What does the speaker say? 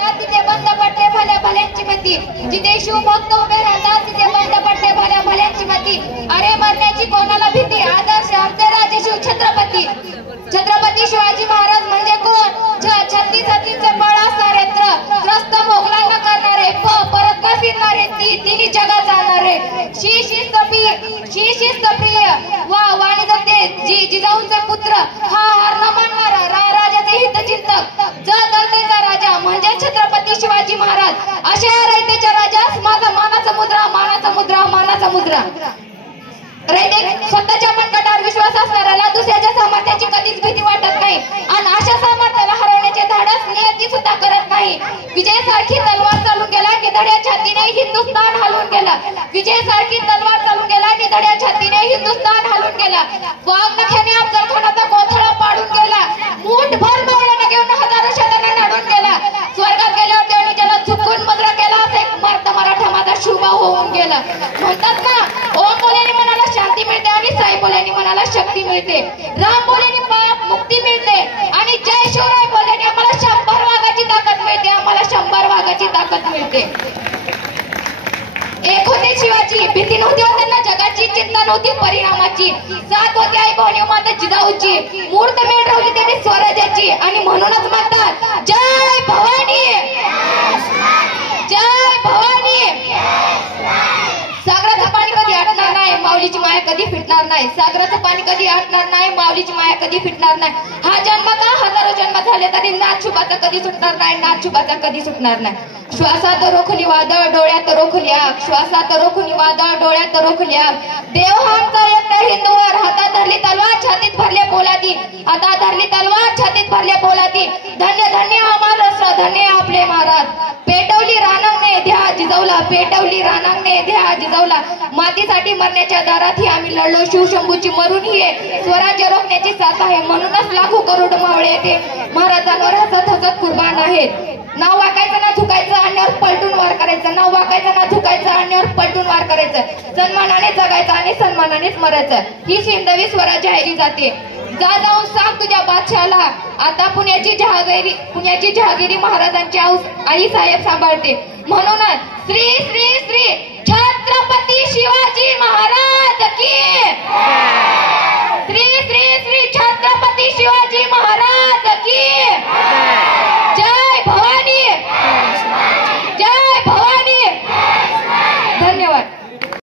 राहतात तिथे बंद पडते भल्या भल्यांची मती. जिथे शिवभक्त उभे राहतात तिथे बंद पडते भल्या भल्यांची मती. अरे मरण्याची कोणाला भीती, आदर्श आमचे राजे शिव छत्रपती. छत्रपती शिवाजी महाराज म्हणजे कोण? 36 हातींचे बळ असणारे, त्रस्त मोगलांना करणारे, परत न फिरणारे, तिन्ही जगात जाणारे, शिस्त प्रिय वाणी जाते जिजाऊंचे पुत्र, हा हार न मानणारा राजाचे हितचिंतक, जगदलतेचा राजा म्हणजे छत्रपती शिवाजी महाराज. अशा रयतेच्या राजास माझा मानाचा मुद्रा, मानाचा मुद्रा, मानाचा मुद्रा. रयते स्वतःच्या मनगटावर विश्वास असणाऱ्याला दुसऱ्याच्या सामर्थ्याची कधीच भीती वाटत नाही आणि अशा सामर्थ्याला हरवण्याचे धाडस नियती सुद्धा करत नाही. विजय सारखी तलवार चालून गेला निधड्या छातीने हिंदुस्थान हलवून गेला. विजय सारखी तलवार चालून गेला निधड्या छातीने हिंदुस्थान हलवून गेला. वाघनख्याने अफजलखानाचा कोथळा पाडून गेला. मूठभर मौलाना घेऊन हजारो शतने लढून गेला. स्वर्गात गेल्यावर देवणी ज्याला झुकून मुद्रा केला असे मर्द मराठा माझा शिवभाऊ होऊन गेला. म्हणतात ना, ओम बोलेने मनाला शांती मिळते आणि साई बोलेने मनाला शक्ती मिळते. राम बोलेने पाप मुक्ती मिळते आणि जय शिवराय बोलेने आम्हाला 100 वाघाची ताकद मिळते, आम्हाला 100 वाघाची ताकद मिळते. एक होते शिवाजी, भीती नव्हती त्यांना जगाची, चिंता नव्हती परिणामाची, साथ होती आई भवानी माता जिजाऊची, मूर्त मेढ ठेवली त्यांनी स्वराज्याची आणि म्हणूनच म्हणतात जय भवानी, जय भवानी. सागराचं पाणी कधी आटणार नाही, माऊलीची माया कधी फिटणार नाही. सागराचं पाणी कधी आटणार नाही, माऊलीची माया कधी फिटणार नाही. हा जन्म का हजारो जन्म झाले तरी नाथ शुभाचा कधी सुटणार नाही, नाथ शुभाचा कधी सुटणार नाही. श्वासात रोखली वादळ, डोळ्यात रोखली आग, श्वासात रोखली वादळ, डोळ्यात रोखली आग. देव हा आमचा एकटा हिंदूवर, हातात धरली तलवार छातीत भरले पोलादी, आता धरली तलवार छातीत भरले पोलादी. धन्य धन्य आम्हाला राष्ट्र, धन्य आपले महाराज. पेटवली रानांगणे ध्या जिजाऊला, पेटवली रानांगणे ध्या जिजाऊला. मातीसाठी मरण्याच्या दारात आम्ही लढलो, शिवशंभूची मरून ही स्वराज्य रोखण्याची साथ आहे. म्हणूनच लाखो करोड मावळे येते महाराजांवर हसत हसत कुर्बान आहेत. नाव वाकायचं ना झुकायचं, अन्यावर पलटून वार करायचं. नाव वाकायचं ना झुकायचं, अन्यावर पलटून वार करायचं. सन्मानाने जगायचं आणि सन्मानानेच मरायचं. ही हिंदवी स्वराज्य आहे जाते. जा जाऊन सांग तुझ्या बादशाला, आता पुण्याची जहागिरी महाराजांची आई साहेब सांभाळते. म्हणूनच श्री श्री श्री छत्रपती शिवाजी महाराज की